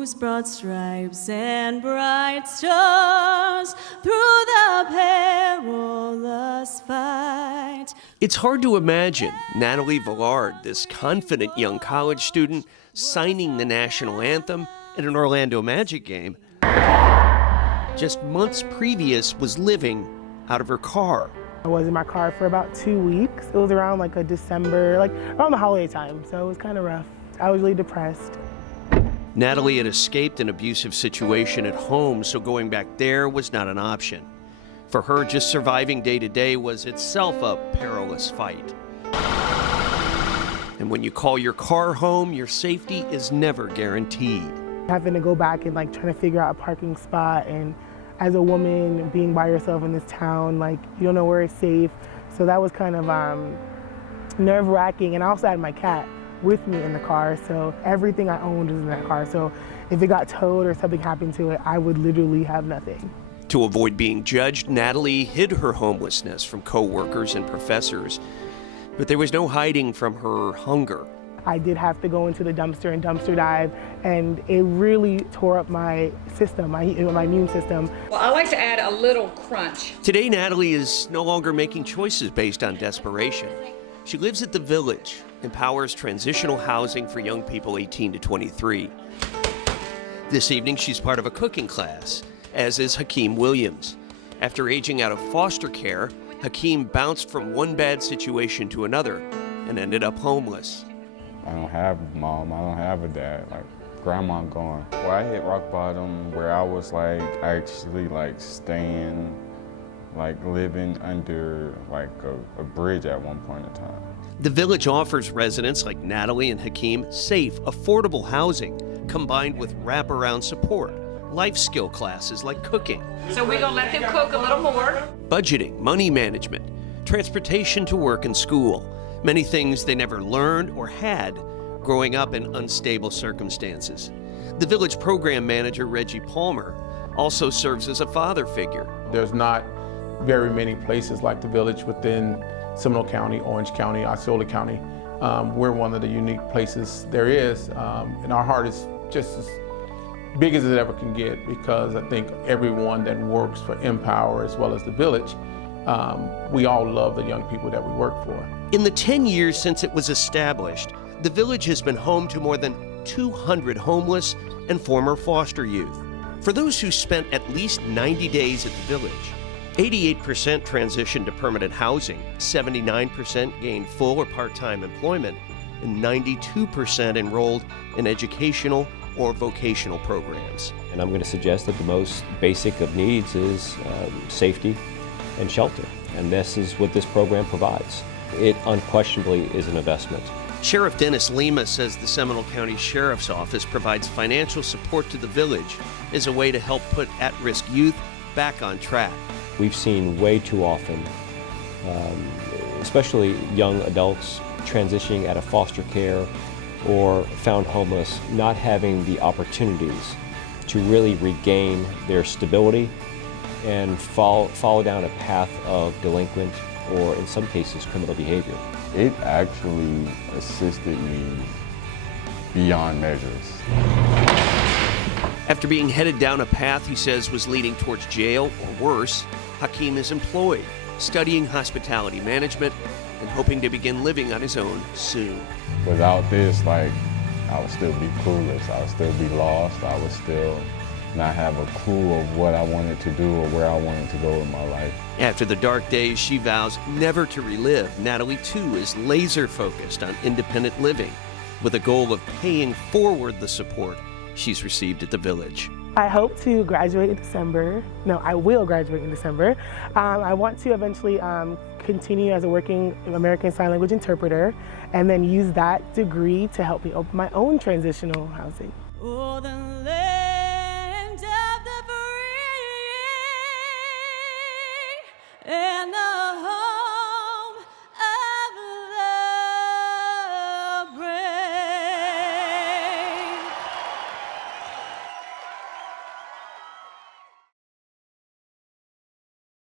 whose broad stripes and bright stars through the perilous fight. It's hard to imagine NATALIE VILLARD, this confident young college student, signing the national anthem at an Orlando Magic game. Just months previous was living out of her car. I was in my car for about 2 weeks. It was around like a December, like around the holiday time, so it was kind of rough. I was really depressed. NATALIE had escaped an abusive situation at home, so going back there was not an option. For her, just surviving day to day was itself a perilous fight. And when you call your car home, your safety is never guaranteed. Having to go back and like trying to figure out a parking spot, and as a woman being by yourself in this town, like you don't know where it's safe. So that was kind of nerve-wracking. And I also had my cat with me in the car, so everything I owned was in that car. So if it got towed or something happened to it, I would literally have nothing. To avoid being judged, NATALIE hid her homelessness from co-workers and professors, but there was no hiding from her hunger. I did have to go into the dumpster and dumpster dive, and it really tore up my system, my immune system. Well, I like to add a little crunch. Today, NATALIE is no longer making choices based on desperation. She lives at The Village, ImPower's transitional housing for young people 18 to 23. This evening, she's part of a cooking class, as is HAKIM Williams. After aging out of foster care, HAKIM bounced from one bad situation to another and ended up homeless. I don't have a mom, I don't have a dad, like grandma gone. Well, I hit rock bottom where I was like actually like staying, like living under like a bridge at one point in time. The Village offers residents like NATALIE and HAKIM safe, affordable housing combined with wraparound support, life skill classes like cooking. So we're gonna let them cook a little more. Budgeting, money management, transportation to work and school. Many things they never learned or had growing up in unstable circumstances. The Village program manager, Reggie Palmer, also serves as a father figure. There's not very many places like the Village within Seminole County, Orange County, Osceola County. We're one of the unique places there is, and our heart is just as big as it ever can get, because I think everyone that works for ImPower as well as the Village, we all love the young people that we work for. In the 10 years since it was established, the Village has been home to more than 200 homeless and former foster youth. For those who spent at least 90 days at the Village, 88% transitioned to permanent housing, 79% gained full or part-time employment, and 92% enrolled in educational or vocational programs. And I'm going to suggest that the most basic of needs is safety and shelter. And this is what this program provides. It unquestionably is an investment. Sheriff Dennis Lemma says the Seminole County Sheriff's Office provides financial support to the Village as a way to help put at-risk youth back on track. We've seen way too often, especially young adults transitioning out of foster care or found homeless, not having the opportunities to really regain their stability and follow down a path of delinquent or, in some cases, criminal behavior. It actually assisted me beyond measures. After being headed down a path he says was leading towards jail or worse, HAKIM is employed, studying hospitality management and hoping to begin living on his own soon. Without this, like, I would still be clueless, I would still be lost, I would still not have a clue of what I wanted to do or where I wanted to go in my life. After the dark days she vows never to relive, NATALIE too is laser focused on independent living with a goal of paying forward the support she's received at the Village. I hope to graduate in December. No, I will graduate in December. I want to eventually continue as a working American Sign Language interpreter and then use that degree to help me open my own transitional housing. Oh, the land of the free and the